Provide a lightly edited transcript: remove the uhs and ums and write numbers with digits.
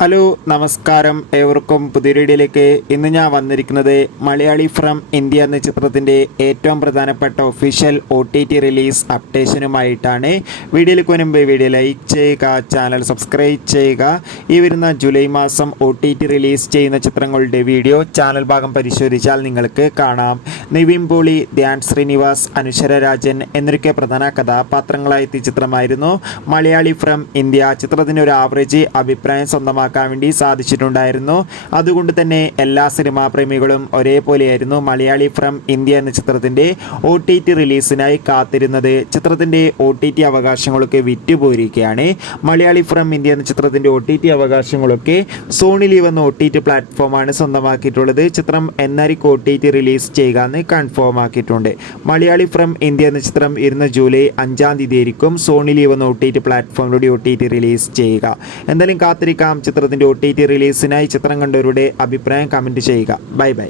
Hello നമസ്കാരം, ഏവർക്കും പുതിയ വീഡിയോയിലേക്ക്. ഇന്ന് ഞാൻ വന്നിരിക്കുന്നത് മലയാളി ഫ്രം ഇന്ത്യ എന്ന ചിത്രത്തിൻ്റെ ഏറ്റവും പ്രധാനപ്പെട്ട ഒഫീഷ്യൽ OTT റിലീസ് അപ്ഡേഷനുമായിട്ടാണ്. വീഡിയോയിലേക്ക് മുൻപ് വീഡിയോ ലൈക്ക് ചെയ്യുക, ചാനൽ സബ്സ്ക്രൈബ് ചെയ്യുക. ഈ വരുന്ന ജൂലൈ മാസം OTT റിലീസ് ചെയ്യുന്ന ചിത്രങ്ങളുടെ വീഡിയോ ചാനൽ ഭാഗം പരിശോധിച്ചാൽ നിങ്ങൾക്ക് കാണാം. നിവിൻ പോളി, ധ്യാൻ ശ്രീനിവാസ്, അനുശ്വര രാജൻ എന്നൊക്കെ പ്രധാന കഥാപാത്രങ്ങളായ എത്തിയ ചിത്രമായിരുന്നു മലയാളി ഫ്രം ഇന്ത്യ. ചിത്രത്തിൻ്റെ ഒരു ആവറേജ് അഭിപ്രായം സ്വന്തമാക്കാൻ വേണ്ടി സാധിച്ചിട്ടുണ്ടായിരുന്നു. അതുകൊണ്ട് തന്നെ എല്ലാ സിനിമാ പ്രേമികളും ഒരേപോലെയായിരുന്നു മലയാളി ഫ്രം ഇന്ത്യ എന്ന ചിത്രത്തിൻ്റെ OTT റിലീസിനായി കാത്തിരുന്നത്. ചിത്രത്തിൻ്റെ OTT അവകാശങ്ങളൊക്കെ വിറ്റുപോയിരിക്കുകയാണ്. മലയാളി ഫ്രം ഇന്ത്യ എന്ന ചിത്രത്തിൻ്റെ OTT അവകാശങ്ങളൊക്കെ സോണി ലീവ് എന്ന OTT പ്ലാറ്റ്ഫോമാണ് സ്വന്തമാക്കിയിട്ടുള്ളത്. ചിത്രം എന്നായിരിക്കും OTT റിലീസ് ചെയ്യുക എന്ന് കൺഫേം ആക്കിയിട്ടുണ്ട്. മലയാളി ഫ്രം ഇന്ത്യ എന്ന ചിത്രം ഇരുന്ന ജൂലൈ 5-ാം തീയതി ആയിരിക്കും സോണി ലീവ് എന്ന OTT പ്ലാറ്റ്ഫോമിലൂടെ OTT റിലീസ് ചെയ്യുക. എന്തായാലും കാത്തിരിക്കാം ചിത്രത്തിൻ്റെ OTT റിലീസിനായി. ചിത്രം കണ്ടവരുടെ അഭിപ്രായം കമൻറ്റ് ചെയ്യുക. Bye bye.